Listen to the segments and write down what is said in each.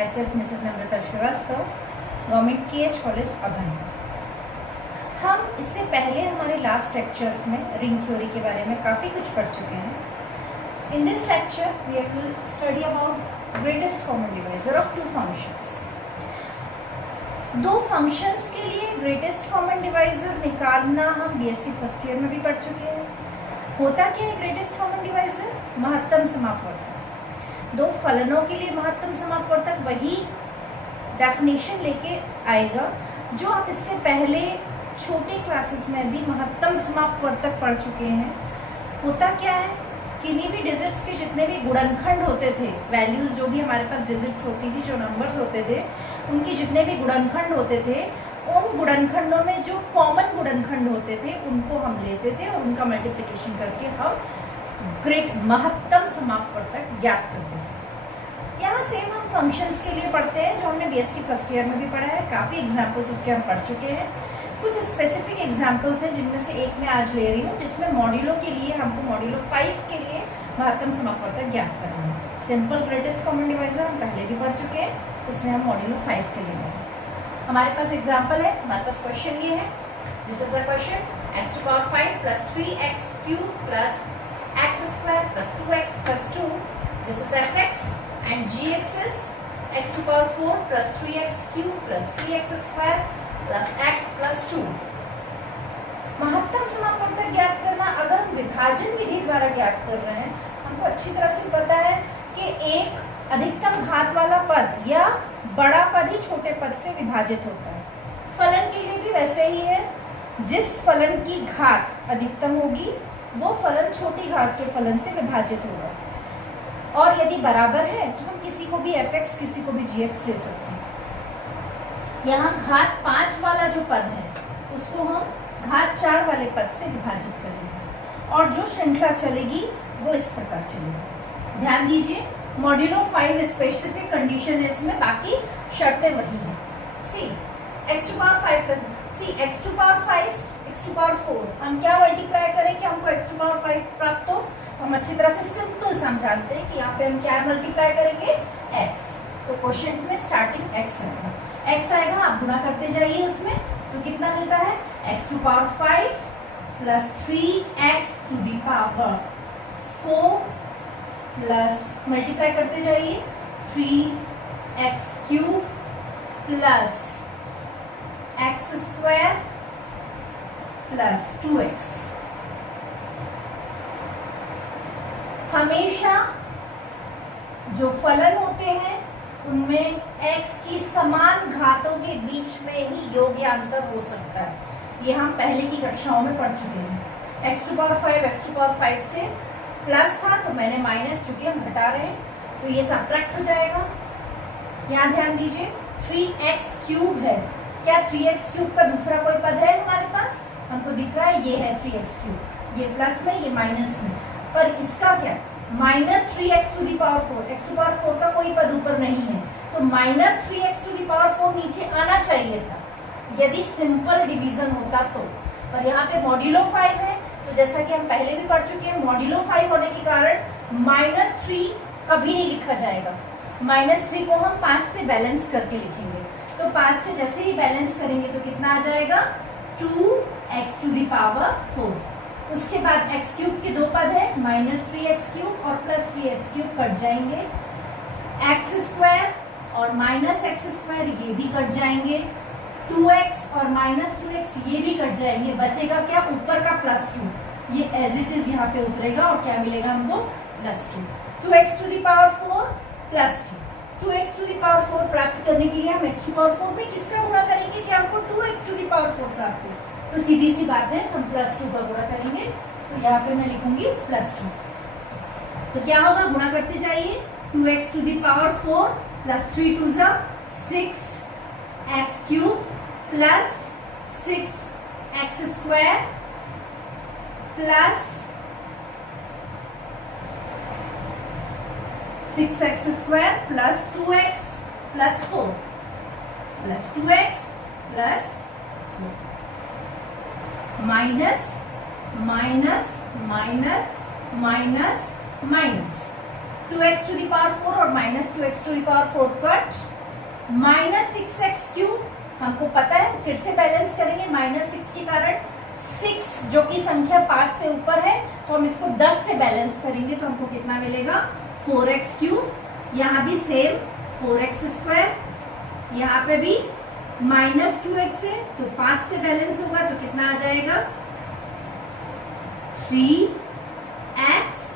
माई self Mrs Namrata Srivastava, government KH college अभन। हम इससे पहले हमारे लास्ट लेक्चर्स में रिंग थ्योरी के बारे में काफ़ी कुछ पढ़ चुके हैं। In this lecture we will study about greatest common divisor of two functions. दो फंक्शंस के लिए ग्रेटेस्ट कॉमन डिवाइजर निकालना हम BSc फर्स्ट ईयर में भी पढ़ चुके हैं। होता क्या है ग्रेटेस्ट कॉमन डिवाइजर? महत्तम समापवर्तक। दो फलनों के लिए महत्तम समापवर्तक वही डेफिनेशन लेके आएगा जो आप इससे पहले छोटे क्लासेस में भी महत्तम समापवर्तक पढ़ चुके हैं। होता क्या है, किन्हीं भी डिजिट्स के जितने भी गुणनखंड होते थे, वैल्यूज जो भी हमारे पास डिजिट्स होती थी, जो नंबर्स होते थे, उनके जितने भी गुणनखंड होते थे, उन गुणनखंडों में जो कॉमन गुणनखंड होते थे उनको हम लेते थे और उनका मल्टीप्लिकेशन करके हम ग्रेट महत्तम समापवर्तक ज्ञात करते थे। यहाँ सेम हम फंक्शंस के लिए पढ़ते हैं जो हमने BSc फर्स्ट ईयर में भी पढ़ा है। काफ़ी एग्जाम्पल्स उसके हम पढ़ चुके हैं। कुछ स्पेसिफिक एग्जाम्पल्स हैं जिनमें से एक मैं आज ले रही हूँ, जिसमें मॉड्यूलो के लिए हमको मॉड्यूलो 5 के लिए महत्तम समापवर्तक ज्ञात करना है। सिंपल ग्रेटेस्ट कॉमन डिवाइजर हम पहले भी पढ़ चुके हैं, इसमें हम मॉड्यूलो 5 के लिए हमारे पास एग्जाम्पल है, हमारे पास क्वेश्चन ये है। This is the question, x⁵ plus 3x³ plus x² plus 2x plus 2. This is fx and gx is x⁴ plus 3x³ plus 3x² plus x plus 2. महत्तम समापवर्तक ज्ञात करना अगर हम विभाजन विधि द्वारा ज्ञात कर रहे हैं, हमको अच्छी तरह से पता है कि एक अधिकतम घात वाला पद या बड़ा पद ही छोटे पद से विभाजित होता है। फलन के लिए भी वैसे ही है, जिस फलन की घात अधिकतम होगी वो फलन छोटी घात के फलन से विभाजित होगा। और यदि बराबर है तो हम किसी को भी fx किसी को भी gx ले सकते हैं। यहाँ घात 5 वाला जो पद है उसको हम घात 4 वाले पद से विभाजित करेंगे और जो श्रृंखला चलेगी वो इस प्रकार चलेगी। ध्यान दीजिए, मॉड्यूलो 5 स्पेसिफिक कंडीशन है इसमें, बाकी शर्तें वही हैं। x⁵ plus x⁵ x⁴ हम क्या मल्टीप्लाई करें कि हमको x⁵ प्राप्त हो? हम अच्छी तरह से सिंपल समझाते हैं कि यहाँ पे हम क्या मल्टीप्लाई करेंगे, x। तो क्वेश्चन में स्टार्टिंग x आएगा, x आएगा, आप गुना करते जाइए उसमें, तो कितना मिलता है x⁵ plus 3x⁴ plus multiply करते जाइए 3x³ plus x² plus 2x। हमेशा जो फलन होते हैं उनमें x की समान घातों के बीच में ही योग या अंतर हो सकता है। ये हम पहले की कक्षाओं में पढ़ चुके हैं। x⁵ से प्लस था तो मैंने माइनस, चूंकि हम घटा रहे हैं तो ये सब्ट्रैक्ट हो जाएगा। यहाँ ध्यान दीजिए 3x³ है, क्या 3x³ का दूसरा कोई पद है हमारे पास? हमको दिख रहा है ये है 3x³, ये प्लस में ये माइनस में, पर इसका क्या -3x⁴ x⁴ का कोई पद ऊपर नहीं है तो -3x⁴ नीचे आना चाहिए था यदि सिंपल डिवीजन होता तो। पर यहाँ पे मॉड्यूलो 5 है तो जैसा कि हम पहले भी पढ़ चुके हैं, मॉड्यूलो 5 होने के कारण -3 कभी नहीं लिखा जाएगा। -3 को हम 5 से बैलेंस करके लिखेंगे, तो 5 से जैसे ही बैलेंस करेंगे तो कितना आ जाएगा 2x⁴। उसके बाद x³ के दो पद है, -3x³ और +3x³ कट जाएंगे, x² और -x² ये भी कट जाएंगे, 2x और -2x ये भी कट जाएंगे। बचेगा क्या? ऊपर का +2, ये एज इट इज यहाँ पे उतरेगा और क्या मिलेगा हमको +2। 2x⁴ +2। 2x⁴ प्राप्त करने के लिए हम x⁴ में किसका गुणा करेंगे कि हमको 2x⁴ प्राप्त हो? तो सीधी सी बात है, हम +2 का गुणा करेंगे, तो यहाँ पे मैं लिखूंगी +2। तो क्या होगा, गुणा करते जाइए 2x⁴ plus 3 2 6x³ plus 6x² plus 6x² plus 2x plus 4 plus 2x plus 4 minus minus minus minus minus 2x to the power 4 और minus 2x to the power 4 cut, minus 6x cube हमको पता है, फिर से balance करेंगे, minus 6 के कारण 6 जो कि संख्या 5 से ऊपर है तो हम इसको 10 से बैलेंस करेंगे तो हमको कितना मिलेगा 4x क्यूब। यहाँ भी सेम 4x स्क्वायर, यहाँ पे भी माइनस 2x है तो 5 से बैलेंस होगा तो कितना आ जाएगा 3x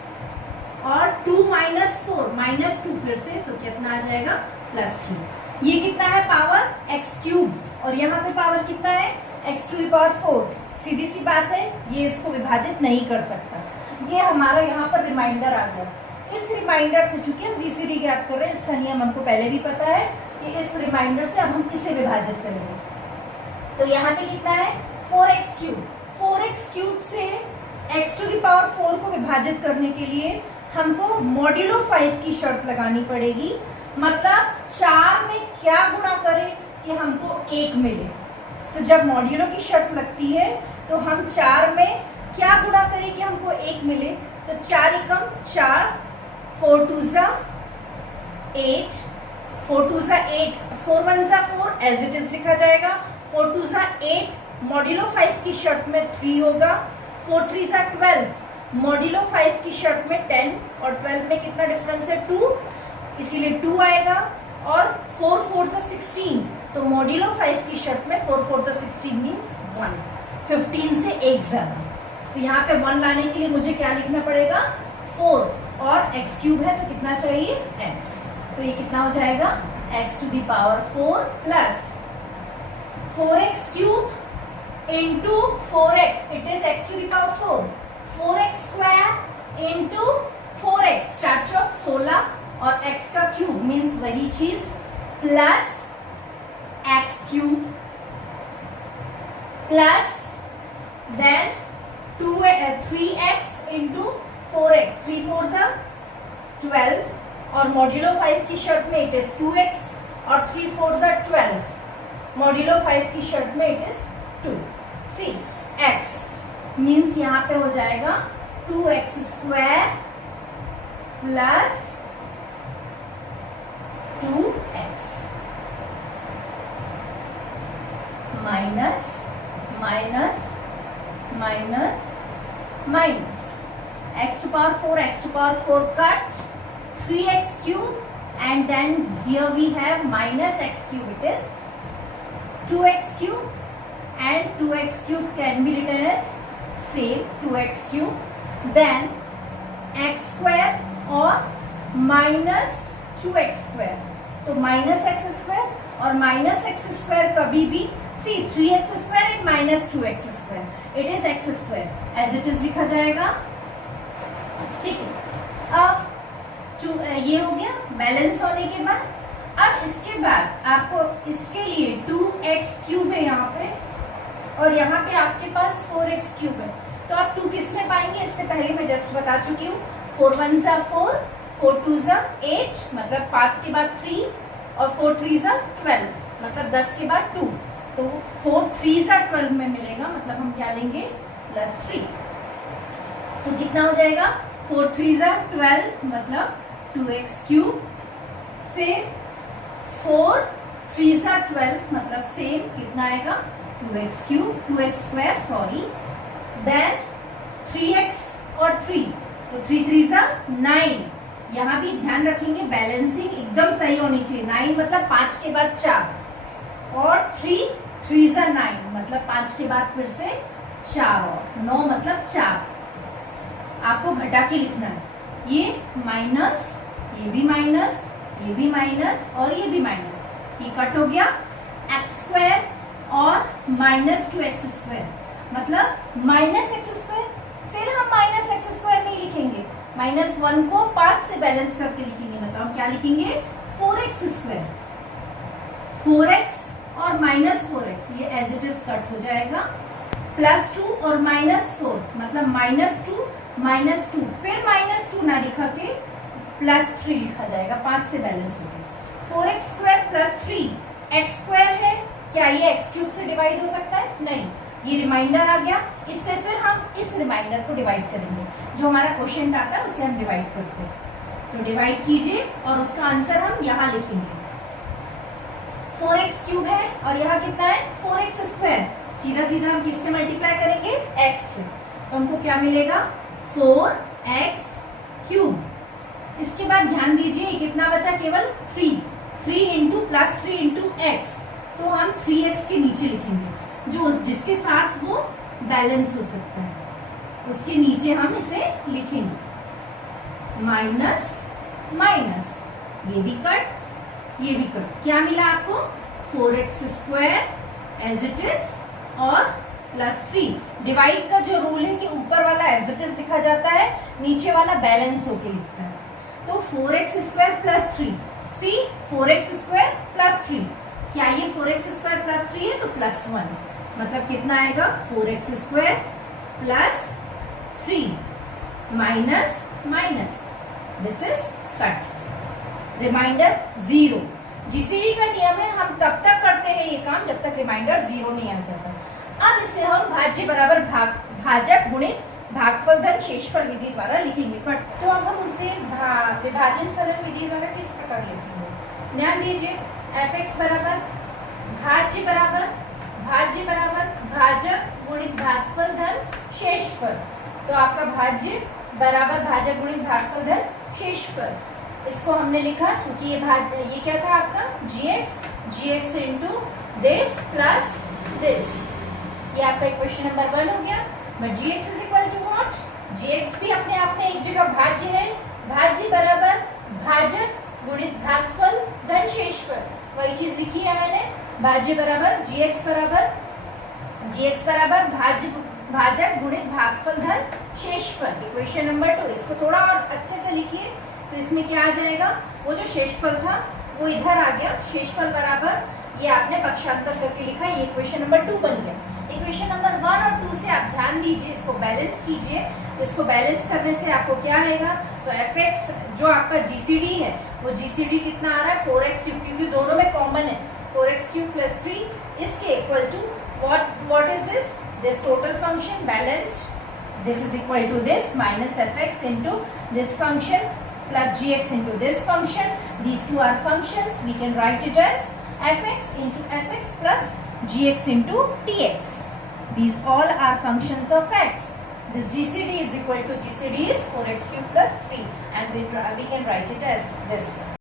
और 2 माइनस 4 माइनस 2 फिर से तो कितना आ जाएगा +3। ये कितना है पावर x क्यूब और यहाँ पे पावर कितना है x टू द पावर 4। सीधी सी बात है, ये इसको विभाजित नहीं कर सकता। ये हमारा यहाँ पर रिमाइंडर आ गया। इस रिमाइंडर से चूंकि हम जीसीडी ज्ञात कर रहे हैं, इसका नियम हमको पहले भी पता है कि इस रिमाइंडर से अब हम किसे विभाजित करेंगे। तो यहाँ पे कितना है 4x क्यूब। 4x क्यूब से x टू द पावर 4 को विभाजित करने के लिए हमको मॉड्यूलो 5 की शर्त लगानी पड़ेगी। मतलब 4 में क्या गुणा करें कि हमको 1 मिले। तो जब मॉड्यूलो की शर्त लगती है तो हम 4 में क्या गुणा करें कि हमको 1 मिले। तो 4 एकम 4, 4 टू ज़ा 8, 4 टू ज़ा 8, 4 वन ज़ा 4 एज इट इज लिखा जाएगा। 4 टू ज़ा 8, मॉड्यूलो 5 की शर्त में 3 होगा। 4 थ्री ज़ा 12, मॉड्यूलो 5 की शर्त में 10 और 12 में कितना डिफरेंस है 2, इसीलिए 2 आएगा। और 4 4 ज़ा 16, तो मॉड्यूलो 5 की शर्त में 4 4 ज़ा 16 मीन्स 1, 15 से 1 ज्यादा। तो यहाँ पे 1 लाने के लिए मुझे क्या लिखना पड़ेगा 4 और x क्यूब है तो कितना चाहिए x। तो ये कितना हो जाएगा x to the power 4 plus 4x cube into 4x, it is x to the power 4, 4x square into 4x, 4 चौक 16 और x का क्यूब मीन्स वही चीज plus x cube plus then 3x into 4x, 3 4 ज़ा 12 और मॉड्यूलो 5 की शर्त में इट इज 2x और 3 4 ज़ा 12, मॉड्यूलो 5 की शर्त में इट इज 2। सी x मीन्स यहाँ पे हो जाएगा 2x square plus 2x minus minus minus minus x to power 4, x to power 4 cut, 3x cube and then here we have minus x cube, it is 2x cube and 2x cube can be written as same 2x cube, then x square और minus 2x square, तो minus x square और minus x square कभी भी see 3x square and minus 2x square, it is x square as it is लिखा जाएगा। ठीक है, अब ये हो गया बैलेंस होने के बाद। अब इसके बाद आपको इसके लिए 2x क्यूब है यहाँ पे और यहाँ पे आपके पास 4x क्यूब है, तो आप 2 किस में पाएंगे इससे पहले मैं जस्ट बता चुकी हूँ। 4 1 ज़ा 4, 4 2 ज़ा 8 मतलब 5 के बाद 3 और 4 3 ज़ा 12 मतलब 10 के बाद 2, तो 4 3 ज़ा 12 में मिलेगा, मतलब हम क्या लेंगे +3। तो कितना हो जाएगा 4 3 ज़ा 12 मतलब 2x क्यूब, फिर 4 3 ज़ा 12 मतलब सेम कितना आएगा 2x cube, 2x square sorry, then 3x और 3 तो 3 3 ज़ा 9, यहाँ भी ध्यान रखेंगे बैलेंसिंग एकदम सही होनी चाहिए। 9 मतलब 5 के बाद 4 और 3 3 ज़ा 9 मतलब 5 के बाद फिर से 4 और 9 मतलब 4, आपको घटा के लिखना है। ये माइनस, ये भी माइनस, ये भी माइनस और ये भी माइनस, ये कट हो गया x स्क्वायर और माइनस 2x स्क्वायर मतलब माइनस x स्क्वायर, फिर हम माइनस x स्क्वायर नहीं लिखेंगे, -1 को 5 से बैलेंस करके लिखेंगे, मतलब हम क्या लिखेंगे 4x स्क्वायर, 4x और -4x ये एज इट इज कट हो जाएगा, +2 और -4 मतलब -2 -2 फिर -2 ना लिखा के +3 लिखा जाएगा, 5 से बैलेंस हो गया। 4x स्क्वायर +3 x स्क्वायर है, क्या ये x क्यूब से डिवाइड हो सकता है? नहीं, ये रिमाइंडर आ गया, इससे फिर हम इस रिमाइंडर को डिवाइड करेंगे, जो हमारा क्वेश्चन आता है उसे हम डिवाइड करते हैं। तो डिवाइड कीजिए और उसका आंसर हम यहाँ लिखेंगे। 4x क्यूब है और यहाँ कितना है 4x स्क्वायर। सीधा सीधा हम किससे मल्टीप्लाई करेंगे, x से। तो हमको क्या मिलेगा 4x क्यूब। इसके बाद ध्यान दीजिए ये कितना बचा, केवल 3 इंटू प्लस 3 इंटू एक्स। तो हम 3x के नीचे लिखेंगे, जो जिसके साथ वो बैलेंस हो सकता है उसके नीचे हम इसे लिखेंगे। माइनस माइनस, ये भी कट ये भी कट। क्या मिला आपको 4x square as it is और प्लस 3। डिवाइड का जो रूल है कि ऊपर वाला एज इट इज लिखा जाता है, नीचे वाला बैलेंस होके लिखता है। तो 4x स्क्वायर प्लस 3, सी 4x स्क्वायर प्लस 3। क्या ये 4x स्क्वायर प्लस 3 है, तो प्लस 1, मतलब कितना आएगा 4x square plus 3 minus minus, this is cut. Reminder 0। GCD का नियम है हम तब तक करते हैं ये काम जब तक रिमाइंडर 0 नहीं आ जाता। अब इसे हम भाज्य बराबर भाजक गुणित भागफल धन शेषफल विधि द्वारा लिखेंगे। कट। तो अब हम उसे विभाजन फलन विधि द्वारा किस प्रकार लिखेंगे, ध्यान दीजिए। fx बराबर भाज्य बराबर भाजक गुणित भागफल धन शेषफल। तो आपका भाज्य बराबर भाजक गुणित भागफल धन शेषफल, इसको हमने लिखा क्योंकि ये क्या था आपका gx into this plus this. ये आपका इक्वेशन नंबर 1 हो गया। But gx is equal to what, gx भी अपने आप में एक जगह भाज्य है। भाज्य बराबर भाजक गुणित भागफल धन शेषफल, वही चीज लिखी है मैंने। भाज्य बराबर gx बराबर भाजक गुणित भागफल धन शेषफल, इक्वेशन नंबर 2। इसको थोड़ा और अच्छे से लिखिए तो इसमें क्या आ जाएगा, वो जो शेषफल था वो इधर आ गया। शेषफल बराबर ये आपने पक्षांतर करके लिखा, ये इक्वेशन नंबर 2 बन गया। इक्वेशन नंबर 1 और 2 से आप ध्यान दीजिए, इसको बैलेंस कीजिए। तो इसको बैलेंस करने से आपको क्या आएगा, तो fx जो आपका gcd है वो gcd कितना आ रहा है 4x क्यूब, क्योंकि दोनों में कॉमन है 4x क्यूब प्लस 3 इसके equal to what is this total function balanced, this is equal to this minus fx into this function plus gx into this function. These two are functions. We can write it as fx into sx plus gx into tx. These all are functions of x. This gcd is equal to gcd is 4x cube plus 3 and we can write it as this.